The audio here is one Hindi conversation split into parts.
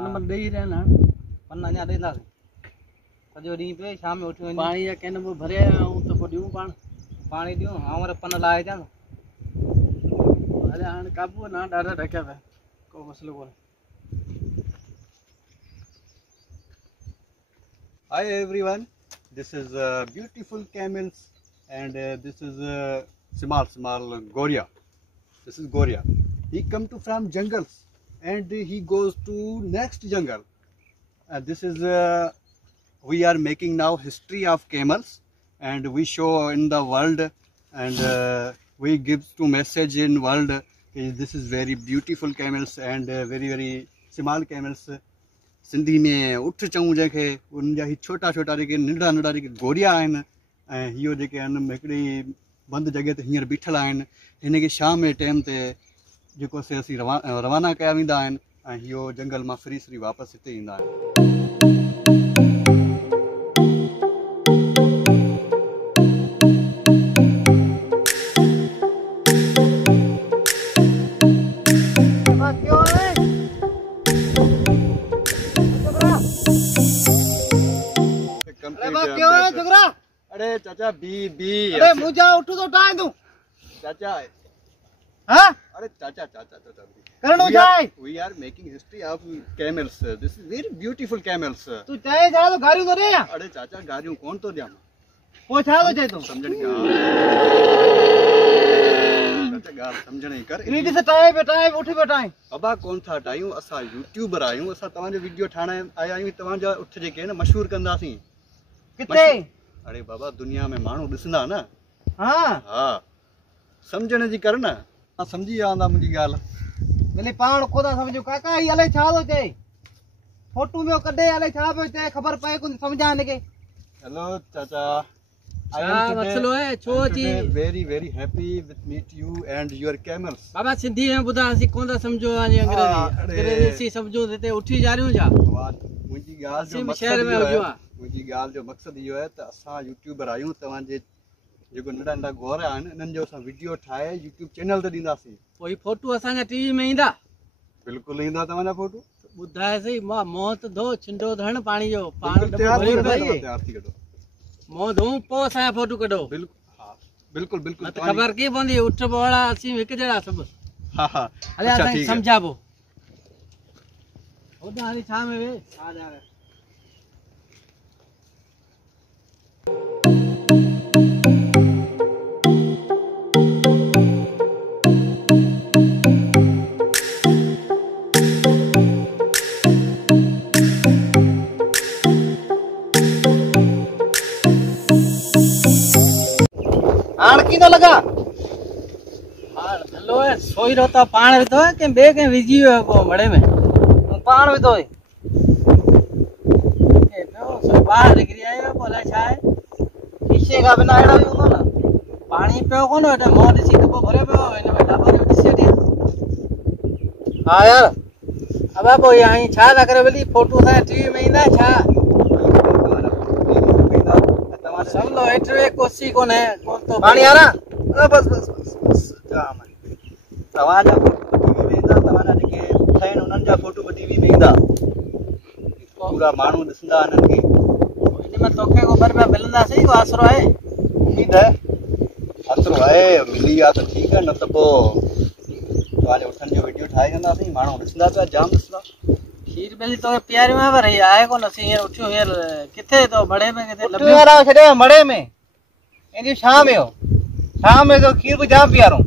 मन दे ही रहना मन अञा ॾींदा सॼो ॾींहुं पे शाम में उठी वञी पाणी या कैन में भरे आऊं तो को ॾियूं पाणी ॾियूं हाँ पन लाहे अचां अरे हाणे काबू ना ॾाढा ढकिया पिया को मसलो कोन्हे। Hi everyone, this is beautiful camels and this is small Goria. This is Goria. He come to from jungles and he goes to next jungle. This is we are making now history of camels and we show in the world and we give to message in world. This is very beautiful camels and very small camels. Sindhi में उठ चऊं जंहिंखे उनजा ही छोटा छोटा जेके नंढड़ा नंढड़ा जेके गोरिया आहिनि ऐं इहो जेके आहिनि हिकिड़ी बंदि जॻह ते हींअर बीठल आहिनि हिनखे शाम जे टाइम ते जेको असीं रवाना कया वेंदा आहिनि ऐं इहो जंगल मां फ्री वापसि हिते ईंदा आहिनि। अरे चाचा बी अरे मुझा उठो तो टाइम दूं चाचा हां अरे चाचा करणो जाए we are making history of camels. This is very beautiful camels. तू चाहे जा तो गारियूं तो रे अरे चाचा गारियूं कौन तो दिया वो छा तो चाहे तू समझण क्या चाचा गाल समझण ही कर इनी से टाइम उठ पे टाइम अबा कौन था टाइम असा यूट्यूबर आयूं असा तवा जो वीडियो ठाणे आया आयूं तवा जा उठ जेके न मशहूर कंदासी किथे अरे बाबा दुनिया में मानू दिसंदा ना हां हां समझण जी कर ना समझी आंदा मुजी गाल मैंने पाण कोदा समझो काका ही अले छा तो चे फोटो में कढे अले छा पे चे खबर पे को समझा ने के हेलो चाचा क्या मसलो है छो जी very happy with meet you and your camels बाबा सिंधी में बुधा सी कोंदा समझो आनी अंग्रेजी सी समझो ते उठी जा रहियो जा मुजी गाल जो शहर में हुजो मुजी गाल जो मकसद इहो है त असा यूट्यूबर आयूं तवा जे जेको नंढा नंढा गोरा आहिनि इन्हनि जो असां वीडियो ठाहे यूट्यूब चैनल ते ॾींदासीं कोई फोटो असांखे टीवी में ईंदा बिल्कुलु ईंदा तव्हांजा फोटो ॿुधाए सही मां मोह त धो छिंडो धण पाणी जो पाण तयार थी कढो मोह धो पोइ असांजा फोटो कढो बिल्कुल ख़बर कीअं पवंदी उठ बोड़ा असीं हिकु जहिड़ा सभु हा हले असांखे सम्झा पोइ होॾां हली छा में वे छा जा आण की न लगा हां हलो सोई रोता पाण विधो है के बे के विजी हो को मड़े में पाण विधो है के तो सो बाहर निकरी आयो बोला छा है शीशे का बिना एड़ा भी हुंदो ना पानी पियो कोन एटा मोह दिसी कपो भरे पियो इन में डाबर दिसी दी हां यार अब वो यहीं छा ना करे बोली फोटो सा टीवी में इंदा छा समलो एटवे कोसी कोन है कोन तो पानी आ रहा बस जाम तवाजा फोटो टीवी में ईंदा तवाजा जेके ठहिन उन्हनि जा फोटो टीवी में ईंदा पूरा माण्हू ॾिसंदा इन्हनि खे इन में तोखे को बर में मिलंदा सही को आसरो है उम्मीद है आसरो है मिली आ तो ठीक है न त पोइ तवाजे उठनि जो वीडियो ठाहे कंदासीं माण्हू ॾिसंदा पिया जाम ॾिसंदा खीर बेली तो प्यारे में भर आए को न सी उठियो यार किथे तो बड़े में किथे लब्यो यार छडे मड़े में एनी शाम में तो खीर को जाम पियारो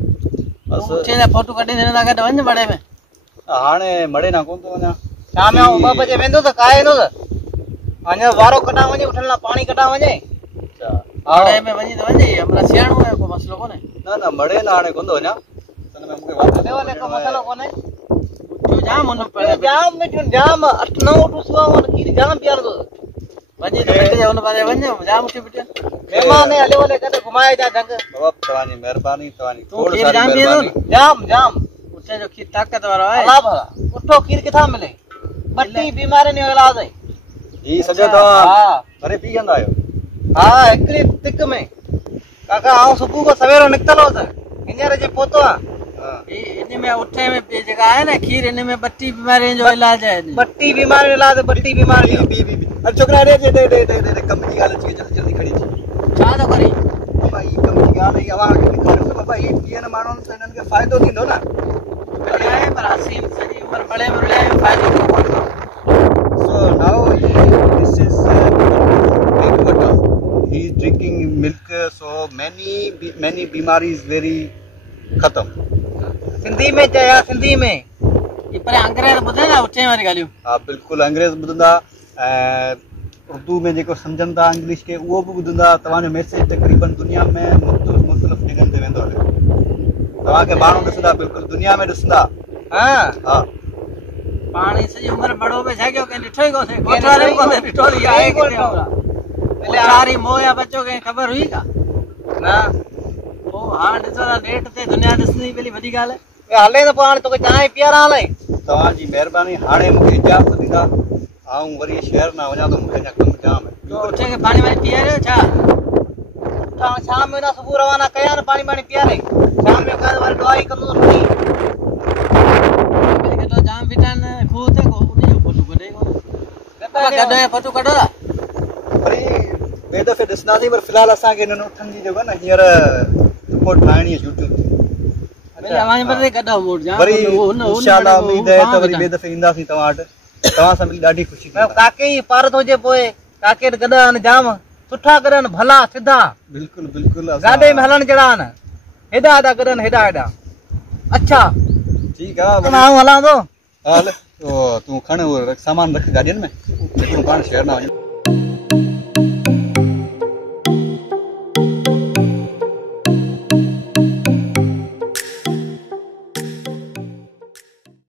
बस उठे ना फोटो कढी देना ता कढ वञ बड़े में हाणे मड़े ना कोन तो वञा शाम में 2 बजे वेंदो त काए नो त अने वारो कटा वञे उठला पानी कटा वञे अच्छा मड़े में वञी तो वञे हमरा सियाणो है को मसलो कोने ना मड़े ना हाणे कोन तो वञा तने में मूंखे वात ले वाले को मसलो कोने जो जाम उन पड़े जाम मिठन जाम 8-9 उठ सुवा वन खीर जाम पियार दो वञी तो बैठ जा उन बारे वञ जाम उठी बिटिया मेहमान ने हले वाले कदे घुमाए जा जंग बाबा तवानी मेहरबानी तवानी तू खीर जाम पियो जाम उठे जो खीर ताकत वारो है अल्लाह भला उठो खीर किथा मिले बट्टी बीमारी ने इलाज है ई सजो तो हां अरे पी गंदा आयो हां एकली तिक में काका आऊं सुबह को सवेरो निकतलो त हिनरे जे पोतो इन में उठे में जगह है ना खीर, इन में 32 बीमारियों जो इलाज है। 32 बीमारी इलाज, 32 बीमारी। अब छोकरा दे कम की गाल अची जल्दी जल्दी खड़ी थी। छा तो करी भाई कम की गाल है वहां के कर भाई ये न मानो त इनन के फायदो थींदो ना। है पर हसीन सजी उम्र बड़े में फायदो को। So now this is big water. He is drinking milk, so many बीमारीज very खत्म। सिंधी में चया, सिंधी में ये पर अंग्रेज बुधे ना उठे वाली गालियो। हां बिल्कुल अंग्रेज बुधंदा, उर्दू में जेको समझंदा इंग्लिश के वो भी बुधंदा। तवाने मैसेज तकरीबन दुनिया में मुख्तलिफ जगहन ते वेंदो है। तवा के बाणो दिसदा बिल्कुल दुनिया में दिसदा। हां हां पानी सजी उम्र बड़ो पे जागयो के डिठो ही को से कोठारे को से डिठो ही आए के पहले सारी मोया बच्चों के खबर हुई का ना। ओ हां दिसो नेट ते दुनिया दिसनी पहली बड़ी गाल है। ए हले तो पाण तो के चाय पियारा हले। तवा जी मेहरबानी हाणे मुखे इजाजत दीदा। आऊं वरी शहर ना वणा तो मुखे ना कम जाम है। तो उठे के पानी वाली पिया रहे हो छा? उठा शाम में ना सुबह रवाना कया न पानी पानी पिया रे। शाम में कर वाली दवाई करो सुनी। के तो जाम बिटान खो थे को उनी फोटो कढे को। कढे फोटो कढो ला। वरी बे दफे दिसना थी, पर फिलहाल असा के नन उठन जी जो ना हियर रिपोर्ट ठाणी है YouTube ते। पहले आवाज पर कढो मोड जाम वरी इंशाल्लाह उम्मीद है त वरी बे दफे इंदासी तवा वट। तवा से मिली ॾाढी ख़ुशी थी। काके ही पारत होजे पोए काके गडन जाम सुठा करन भला सीधा। बिल्कुल बिल्कुल गाडे में हलन जड़ान हेडा हेडा करन हेडा हेडा। अच्छा ठीक है ना हला दो हाल तो तू खण वो सामान रख गाड़ियन में, तू पाण शहर ना वञ।